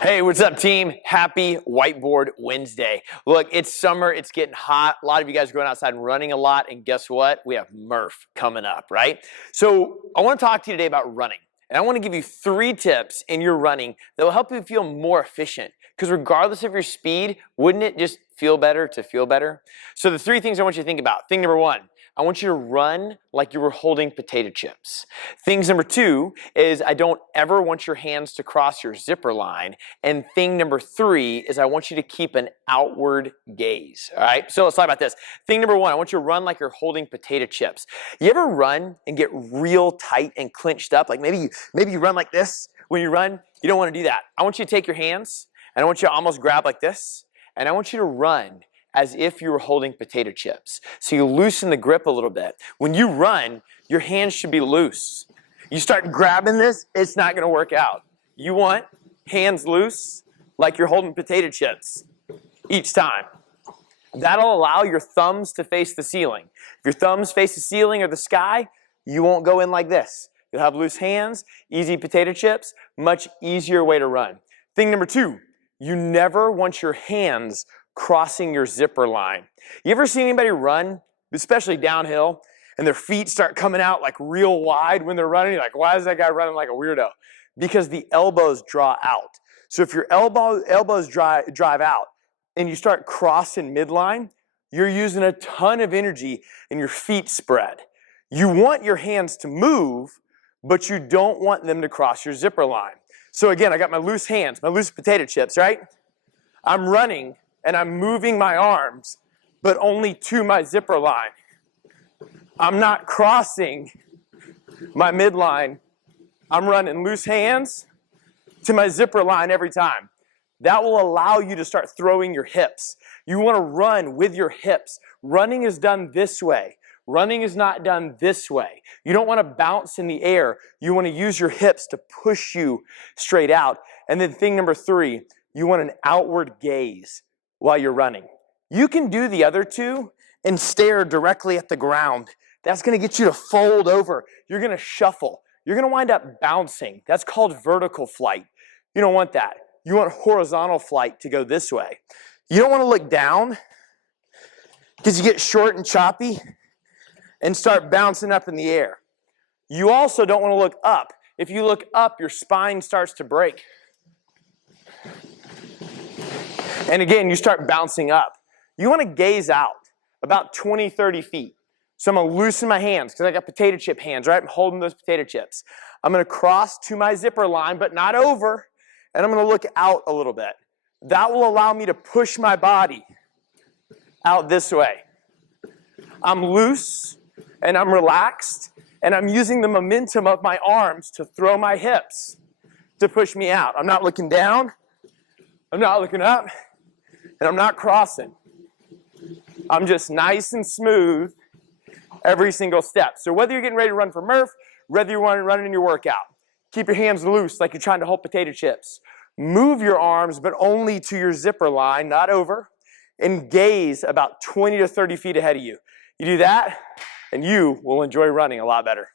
Hey, what's up, team? Happy Whiteboard Wednesday. Look, it's summer, it's getting hot. A lot of you guys are going outside and running a lot, and guess what? We have Murph coming up, right? So I want to talk to you today about running, and I want to give you 3 tips in your running that will help you feel more efficient, because regardless of your speed, wouldn't it just feel better to feel better? So the 3 things I want you to think about. Thing number 1, I want you to run like you were holding potato chips. Things number 2 is I don't ever want your hands to cross your zipper line. And thing number 3 is I want you to keep an outward gaze. All right, so let's talk about this. Thing number 1, I want you to run like you're holding potato chips. You ever run and get real tight and clenched up? Like maybe you run like this when you run. You don't want to do that. I want you to take your hands and I want you to almost grab like this. And I want you to run as if you were holding potato chips. So you loosen the grip a little bit. When you run, your hands should be loose. You start grabbing this, it's not going to work out. You want hands loose like you're holding potato chips each time. That'll allow your thumbs to face the ceiling. If your thumbs face the ceiling or the sky, you won't go in like this. You'll have loose hands, easy potato chips, much easier way to run. Thing number 2, you never want your hands crossing your zipper line. You ever see anybody run, especially downhill, and their feet start coming out like real wide when they're running? You're like, why is that guy running like a weirdo? Because the elbows draw out. So if your elbows drive out and you start crossing midline, you're using a ton of energy and your feet spread. You want your hands to move, but you don't want them to cross your zipper line. So again, I got my loose hands, my loose potato chips, right? I'm running and I'm moving my arms, but only to my zipper line. I'm not crossing my midline. I'm running loose hands to my zipper line every time. That will allow you to start throwing your hips. You want to run with your hips. Running is done this way. Running is not done this way. You don't want to bounce in the air. You want to use your hips to push you straight out. And then thing number 3, you want an outward gaze while you're running. You can do the other 2 and stare directly at the ground. That's going to get you to fold over. You're going to shuffle. You're going to wind up bouncing. That's called vertical flight. You don't want that. You want horizontal flight to go this way. You don't want to look down because you get short and choppy and start bouncing up in the air. You also don't want to look up. If you look up, your spine starts to break. And again, you start bouncing up. You want to gaze out about 20, 30 feet. So I'm going to loosen my hands because I got potato chip hands, right? I'm holding those potato chips. I'm going to cross to my zipper line, but not over. And I'm going to look out a little bit. That will allow me to push my body out this way. I'm loose and I'm relaxed and I'm using the momentum of my arms to throw my hips to push me out. I'm not looking down. I'm not looking up. And I'm not crossing. I'm just nice and smooth every single step. So whether you're getting ready to run for Murph, whether you're running your workout, keep your hands loose like you're trying to hold potato chips. Move your arms, but only to your zipper line, not over, and gaze about 20 to 30 feet ahead of you. You do that, and you will enjoy running a lot better.